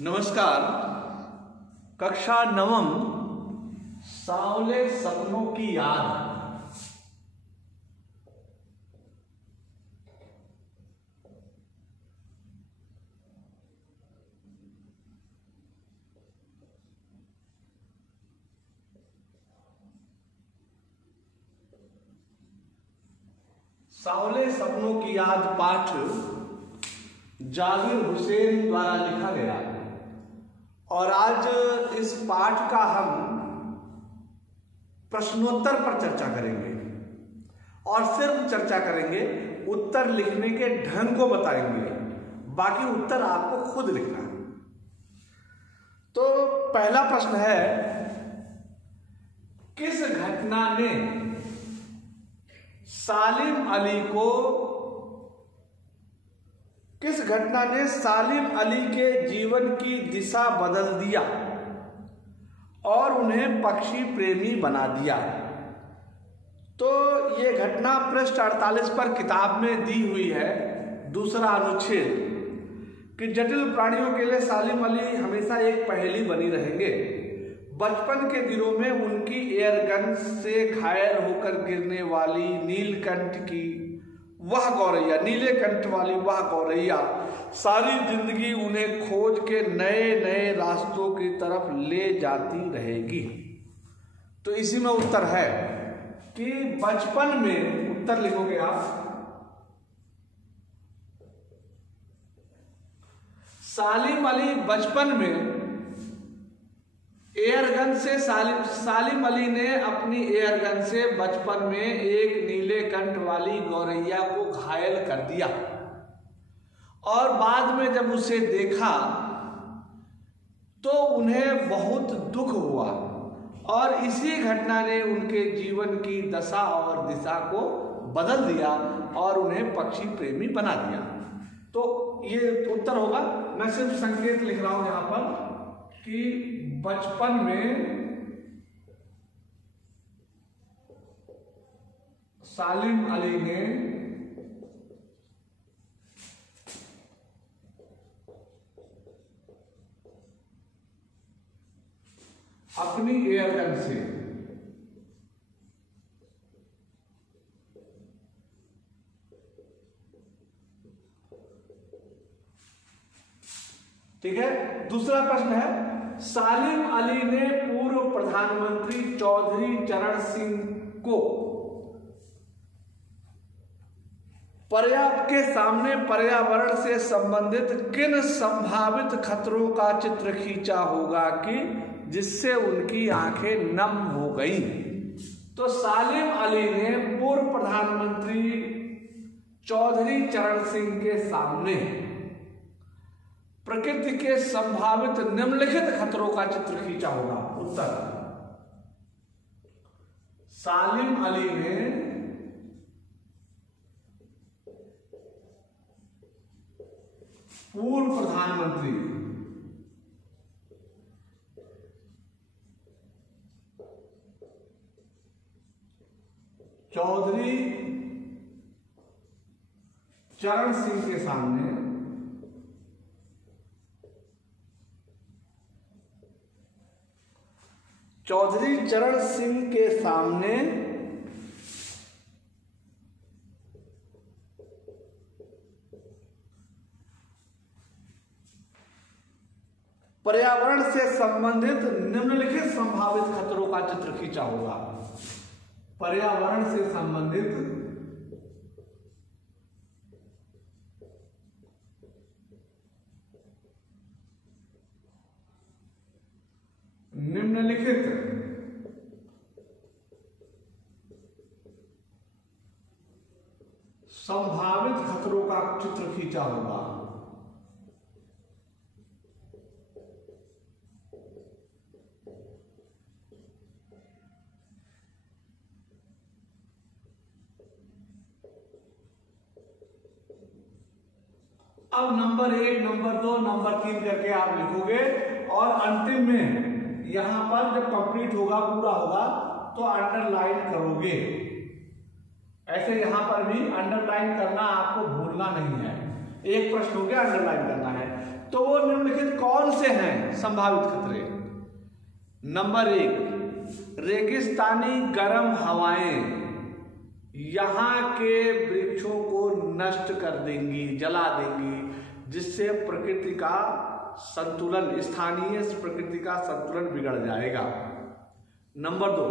नमस्कार। कक्षा नवम सांवले सपनों की याद। सांवले सपनों की याद पाठ जाकिर हुसैन द्वारा लिखा गया और आज इस पाठ का हम प्रश्नोत्तर पर चर्चा करेंगे और सिर्फ चर्चा करेंगे, उत्तर लिखने के ढंग को बताएंगे, बाकी उत्तर आपको खुद लिखना है। तो पहला प्रश्न है, किस घटना ने सालिम अली के जीवन की दिशा बदल दिया और उन्हें पक्षी प्रेमी बना दिया? तो ये घटना पृष्ठ 48 पर किताब में दी हुई है। दूसरा अनुच्छेद कि जटिल प्राणियों के लिए सालिम अली हमेशा एक पहेली बनी रहेंगे। बचपन के दिनों में उनकी एयरगन से घायल होकर गिरने वाली नीलकंठ की वह गौरैया, नीले कंठ वाली वह गौरैया सारी जिंदगी उन्हें खोज के नए नए रास्तों की तरफ ले जाती रहेगी। तो इसी में उत्तर है कि बचपन में, उत्तर लिखोगे आप, सालिम अली बचपन में एयरगन से सालिम अली ने अपनी एयरगन से बचपन में एक नीले कंठ वाली गौरैया को घायल कर दिया और बाद में जब उसे देखा तो उन्हें बहुत दुख हुआ और इसी घटना ने उनके जीवन की दशा और दिशा को बदल दिया और उन्हें पक्षी प्रेमी बना दिया। तो ये उत्तर होगा। मैं सिर्फ संकेत लिख रहा हूं यहां पर कि बचपन में सालिम अली ने अपनी एयरगन से ठीक है। दूसरा प्रश्न है, सालिम अली ने पूर्व प्रधानमंत्री चौधरी चरण सिंह को के सामने पर्यावरण से संबंधित किन संभावित खतरों का चित्र खींचा होगा कि जिससे उनकी आंखें नम हो गई? तो सालिम अली ने पूर्व प्रधानमंत्री चौधरी चरण सिंह के सामने प्रकृति के संभावित निम्नलिखित खतरों का चित्र खींचा होगा। उत्तर, सालिम अली ने पूर्व प्रधानमंत्री चौधरी चरण सिंह के सामने पर्यावरण से संबंधित निम्नलिखित संभावित खतरों का चित्र खींचा होगा। पर्यावरण से संबंधित निम्नलिखित संभावित खतरों का चित्र खींचा होगा। अब नंबर 1, नंबर 2, नंबर 3 करके आप लिखोगे और अंतिम में यहां पर जब कंप्लीट होगा, पूरा होगा, तो अंडरलाइन करोगे। ऐसे यहां पर भी अंडरलाइन करना आपको भूलना नहीं है। एक प्रश्न हो गया, अंडरलाइन करना है। तो वो निम्नलिखित कौन से हैं संभावित खतरे? नंबर 1, रेगिस्तानी गर्म हवाएं यहाँ के वृक्षों को नष्ट कर देंगी, जला देंगी, जिससे प्रकृति का संतुलन, स्थानीय प्रकृति का संतुलन बिगड़ जाएगा। नंबर 2,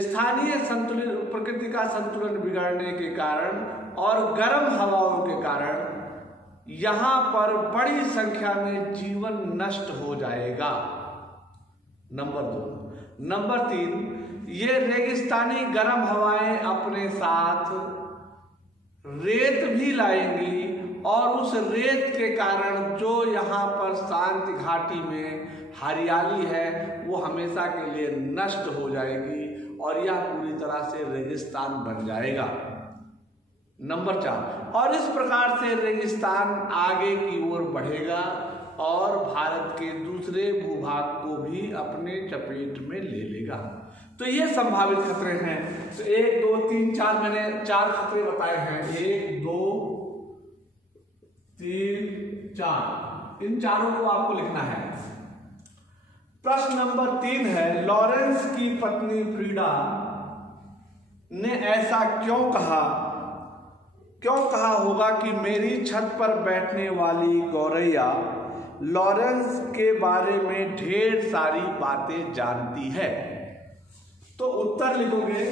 स्थानीय संतुलन, प्रकृति का संतुलन बिगड़ने के कारण और गर्म हवाओं के कारण यहां पर बड़ी संख्या में जीवन नष्ट हो जाएगा। नंबर 2। नंबर 3, ये रेगिस्तानी गर्म हवाएं अपने साथ रेत भी लाएंगी और उस रेत के कारण जो यहाँ पर शांति घाटी में हरियाली है वो हमेशा के लिए नष्ट हो जाएगी और यह पूरी तरह से रेगिस्तान बन जाएगा। नंबर 4, और इस प्रकार से रेगिस्तान आगे की ओर बढ़ेगा और भारत के दूसरे भूभाग को भी अपने चपेट में ले लेगा। तो ये संभावित खतरे हैं। तो 1, 2, 3, 4 मैंने 4 खतरे बताए हैं। 1, 2, 3, 4, इन चारों को आपको लिखना है। प्रश्न नंबर 3 है, लॉरेंस की पत्नी फ्रीडा ने ऐसा क्यों कहा होगा कि मेरी छत पर बैठने वाली गौरैया लॉरेंस के बारे में ढेर सारी बातें जानती है? तो उत्तर लिखोगे,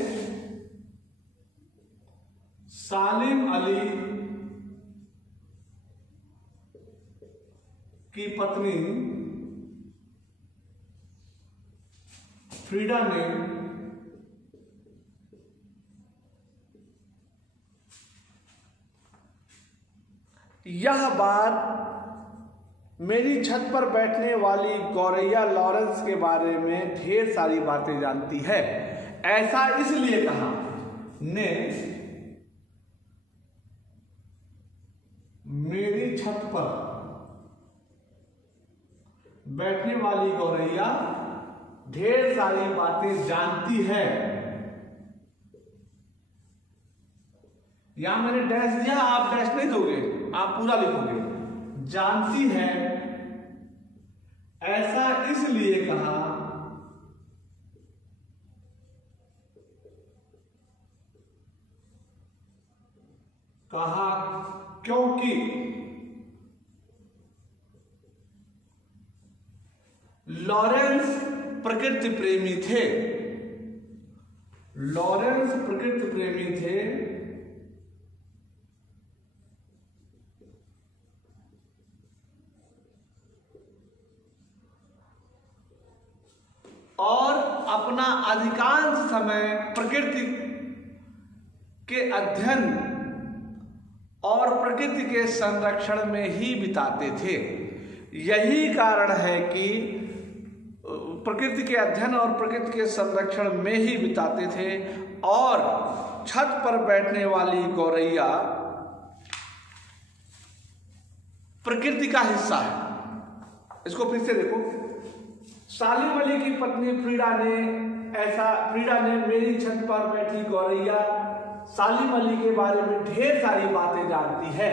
सालिम अली की पत्नी फ्रीडा ने यह बात मेरी छत पर बैठने वाली गौरैया लॉरेंस के बारे में ढेर सारी बातें जानती है, ऐसा इसलिए कहा ने मेरी छत पर बैठने वाली गौरैया ढेर सारी बातें जानती है। यहां मैंने डैश दिया, आप डैश नहीं दोगे, आप पूरा लिखोगे। जानती है ऐसा इसलिए कहा क्योंकि लॉरेंस प्रकृति प्रेमी थे। लॉरेंस प्रकृति प्रेमी थे और अपना अधिकांश समय प्रकृति के अध्ययन और प्रकृति के संरक्षण में ही बिताते थे। यही कारण है कि प्रकृति के अध्ययन और प्रकृति के संरक्षण में ही बिताते थे और छत पर बैठने वाली गौरैया प्रकृति का हिस्सा है। इसको फिर से देखो, सालिम अली की पत्नी फ्रीडा ने मेरी छत पर बैठी गौरैया सालिम अली के बारे में ढेर सारी बातें जानती है,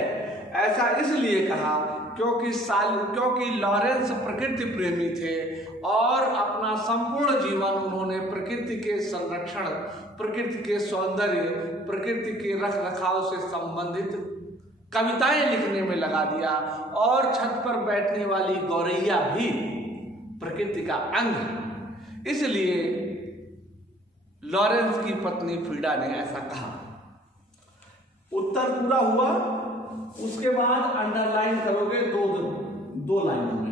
ऐसा इसलिए कहा क्योंकि लॉरेंस प्रकृति प्रेमी थे और अपना संपूर्ण जीवन उन्होंने प्रकृति के संरक्षण, प्रकृति के सौंदर्य, प्रकृति के रख रखाव से संबंधित कविताएं लिखने में लगा दिया और छत पर बैठने वाली गौरैया भी प्रकृति का अंग है। इसलिए लॉरेंस की पत्नी फ्रीडा ने ऐसा कहा। उत्तर पूरा हुआ। उसके बाद अंडरलाइन करोगे दो लाइनों में।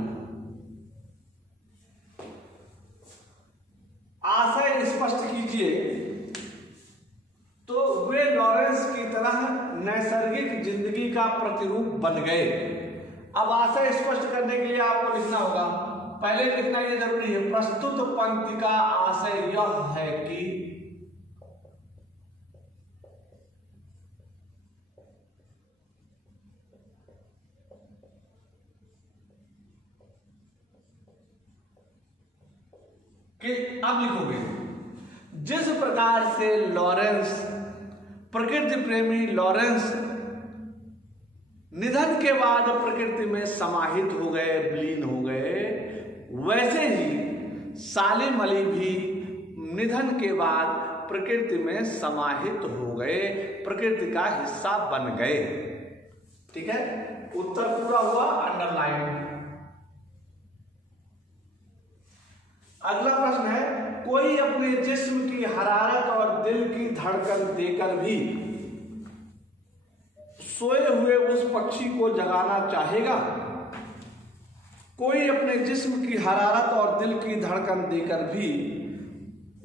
आशय स्पष्ट कीजिए। तो वे लॉरेंस की तरह नैसर्गिक जिंदगी का प्रतिरूप बन गए। अब आशय स्पष्ट करने के लिए आपको लिखना होगा, पहले लिखना यह जरूरी है, प्रस्तुत पंक्ति का आशय यह है कि अब लिखोगे, जिस प्रकार से लॉरेंस प्रकृति प्रेमी लॉरेंस निधन के बाद प्रकृति में समाहित हो गए, विलीन हो गए, वैसे ही सालिम अली भी निधन के बाद प्रकृति में समाहित हो गए, प्रकृति का हिस्सा बन गए। ठीक है, उत्तर पूरा हुआ, अंडरलाइन। अगला प्रश्न है, कोई अपने जिस्म की हरारत और दिल की धड़कन देकर भी सोए हुए उस पक्षी को जगाना चाहेगा। कोई अपने जिस्म की हरारत और दिल की धड़कन देकर भी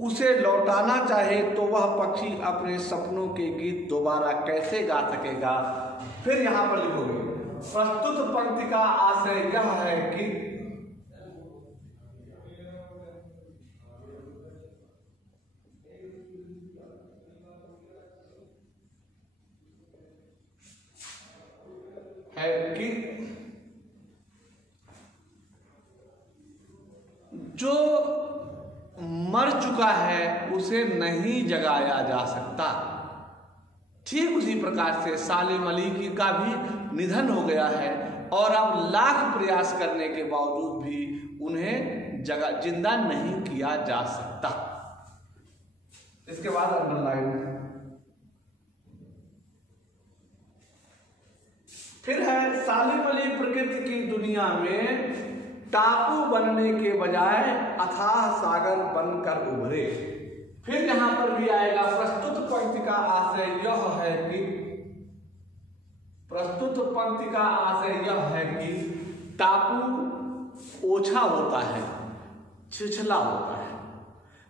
उसे लौटाना चाहे तो वह पक्षी अपने सपनों के गीत दोबारा कैसे गा सकेगा। फिर यहां पर लिखोगे, प्रस्तुत पंक्ति का आशय यह है कि जो मर चुका है उसे नहीं जगाया जा सकता। ठीक उसी प्रकार से सालिम अली की का भी निधन हो गया है और अब लाख प्रयास करने के बावजूद भी उन्हें जिंदा नहीं किया जा सकता। इसके बाद अंडरलाइन फिर है, सालिम अली प्रकृति की दुनिया में टापू बनने के बजाय अथाह सागर बनकर उभरे। फिर यहां पर भी आएगा, प्रस्तुत पंक्ति का आशय यह है कि टापू ओछा होता है, छिछला होता है,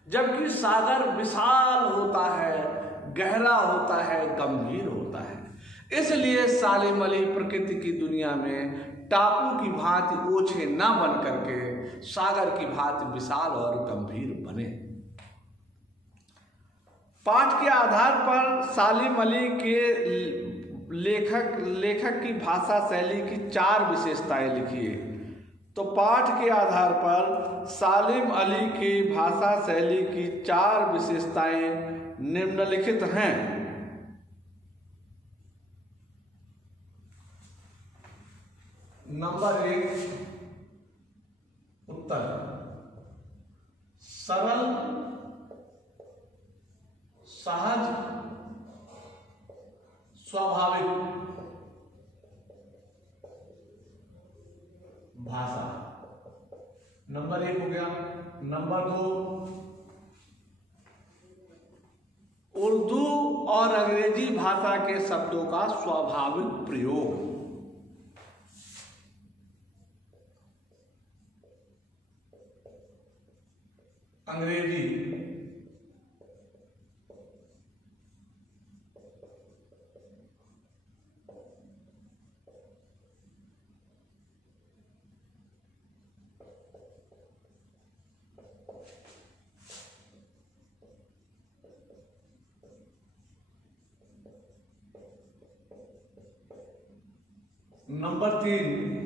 जबकि सागर विशाल होता है, गहरा होता है, गंभीर होता है। इसलिए सालिम अली प्रकृति की दुनिया में टापू की भांति ओछे न बन करके सागर की भांति विशाल और गंभीर बने। पाठ के आधार पर सालिम अली के लेखक की भाषा शैली की 4 विशेषताएं लिखिए। तो पाठ के आधार पर सालिम अली की भाषा शैली की 4 विशेषताएं निम्नलिखित हैं। नंबर 1, उत्तर सरल, सहज, स्वाभाविक भाषा। नंबर 1 हो गया। नंबर 2, उर्दू और अंग्रेजी भाषा के शब्दों का स्वाभाविक प्रयोग। अंग्रेजी, नंबर 3,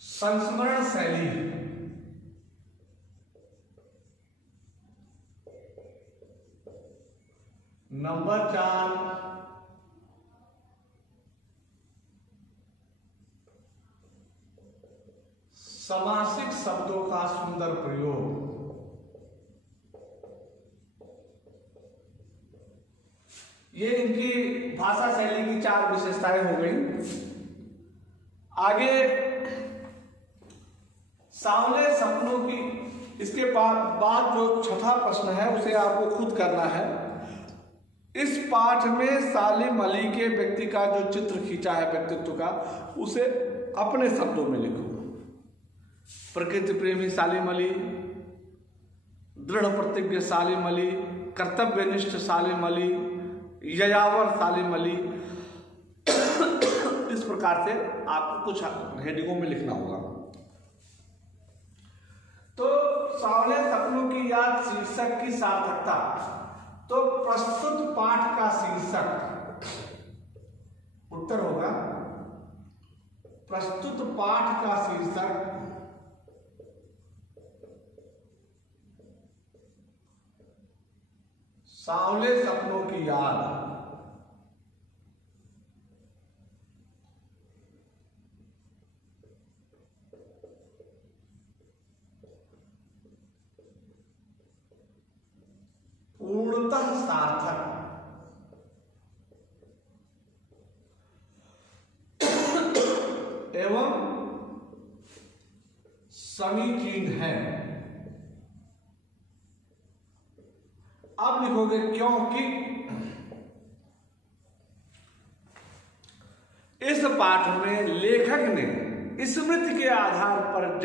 संस्मरण शैली। नंबर 4, समासिक शब्दों का सुंदर प्रयोग। ये इनकी भाषा शैली की 4 विशेषताएं हो गई। आगे सांवले सपनों की, इसके बाद जो छठा प्रश्न है उसे आपको खुद करना है। इस पाठ में सालिम अली के व्यक्ति का जो चित्र खींचा है व्यक्तित्व का, उसे अपने शब्दों में लिखो। प्रकृति प्रेमी सालिम अली, दृढ़ प्रतिज्ञ सालिम अली, कर्तव्यनिष्ठ सालिम अली, ययावर सालिम अली। इस प्रकार से आपको कुछ हेडिंगों में लिखना होगा। तो सांवले सपनों की याद शीर्षक की सार्थकता। तो प्रस्तुत पाठ का शीर्षक उत्तर होगा प्रस्तुत पाठ का शीर्षक सांवले सपनों की याद। पूर्णतः सार्थक एवं समीचीन है। अब लिखोगे क्योंकि इस पाठ में लेखक ने स्मृति के आधार पर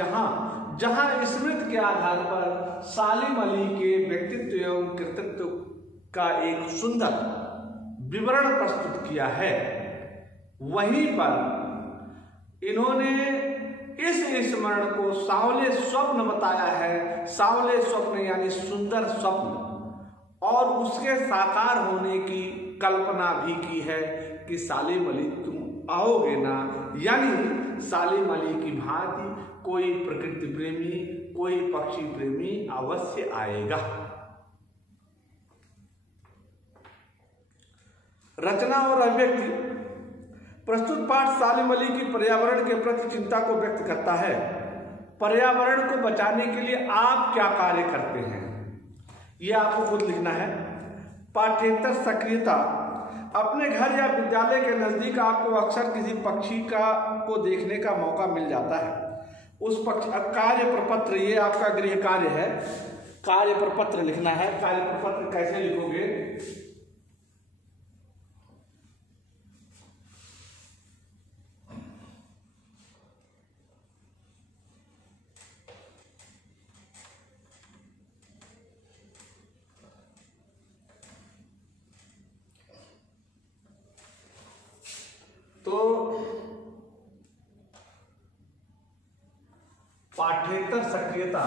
जहां स्मृति के आधार पर सालिम अली के व्यक्तित्व एवं कृतित्व का एक सुंदर विवरण प्रस्तुत किया है, वहीं पर इन्होंने इस स्मरण को सांवले स्वप्न बताया है। सांवले स्वप्न यानी सुंदर स्वप्न, और उसके साकार होने की कल्पना भी की है कि सालिम अली तुम आओगे ना, यानी सालिम अली की भांति कोई प्रकृति प्रेमी, कोई पक्षी प्रेमी अवश्य आएगा। रचना और अभिव्यक्ति। प्रस्तुत पाठ सालिम अली की पर्यावरण के प्रति चिंता को व्यक्त करता है। पर्यावरण को बचाने के लिए आप क्या कार्य करते हैं, यह आपको खुद लिखना है। पाठ्येतर सक्रियता। अपने घर या विद्यालय के नजदीक आपको अक्सर किसी पक्षी को देखने का मौका मिल जाता है। उस पक्षी कार्य प्रपत्र, ये आपका गृह कार्य है, कार्य प्रपत्र लिखना है। कार्य प्रपत्र कैसे लिखोगे? तो पाठ्येतर सक्रियता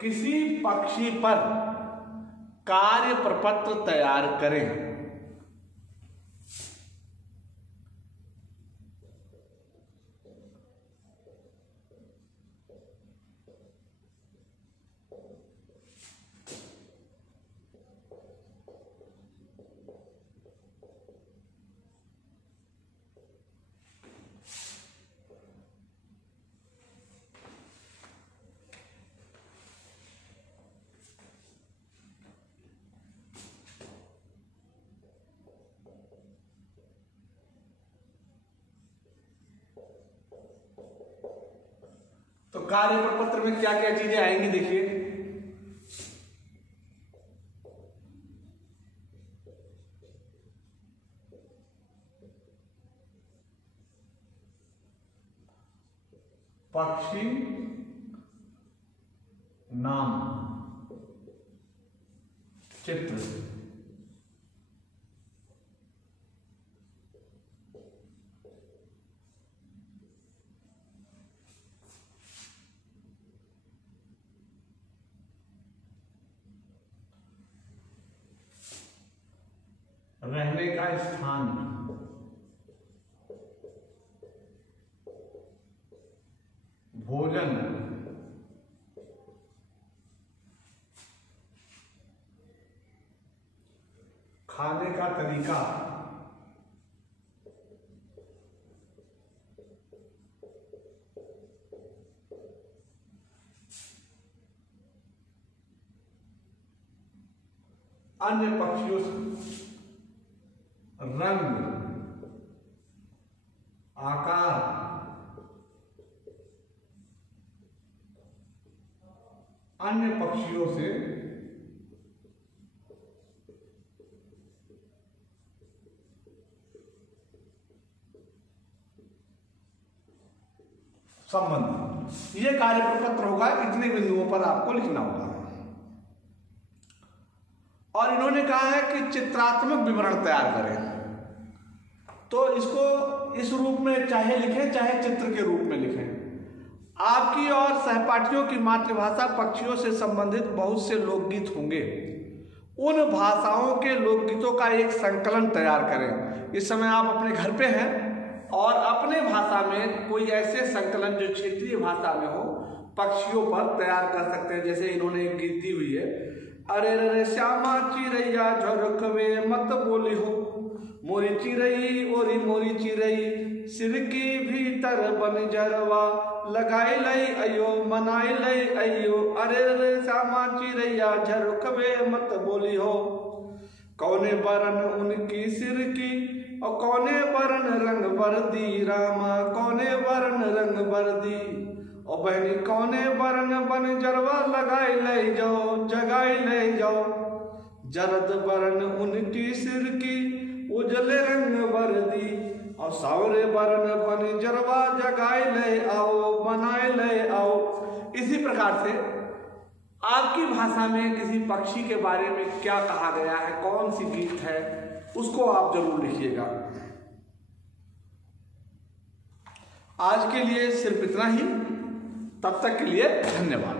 किसी पक्षी पर कार्य प्रपत्र तैयार करें। तो कार्य प्रपत्र में क्या क्या चीजें आएंगी देखिए। पक्षी नाम, चित्र, रहने का स्थान, भोजन, खाने का तरीका, अन्य पक्षियों से रंग, आकार, अन्य पक्षियों से संबंध। ये कार्य प्रपत्र होगा, इतने बिंदुओं पर आपको लिखना होगा। और इन्होंने कहा है कि चित्रात्मक विवरण तैयार करें, तो इसको इस रूप में चाहे लिखें चाहे चित्र के रूप में लिखें। आपकी और सहपाठियों की मातृभाषा पक्षियों से संबंधित बहुत से लोकगीत होंगे, उन भाषाओं के लोकगीतों का एक संकलन तैयार करें। इस समय आप अपने घर पे हैं और अपने भाषा में कोई ऐसे संकलन जो क्षेत्रीय भाषा में हो पक्षियों पर तैयार कर सकते हैं। जैसे इन्होंने एक गीत दी हुई है, अरे रे श्यामा चिड़ैया झरकवे मत बोली हो, मोरी चिड़ई ओरी मोरी चिड़ई सिर की भीतर बन जरवा लगाई लई अयो मनाई लई अयो, अरे रे श्यामा चिड़ैया झरकवे मत बोली हो। कौने बरन उनकी सिर की और कौने बरन रंग बरदी रामा, कौने बरन रंग बरदी और बहनी कौने बरन बन जरवा लगाई ले जाओ जगाई ले जाओ। जरद बरन उनकी सिर की उजले रंग बरदी और सावरे बरन बन जरवा जगाई ले आओ बनाए ले आओ। इसी प्रकार से आपकी भाषा में किसी पक्षी के बारे में क्या कहा गया है, कौन सी गीत है, उसको आप जरूर लिखिएगा। आज के लिए सिर्फ इतना ही, तब तक के लिए धन्यवाद।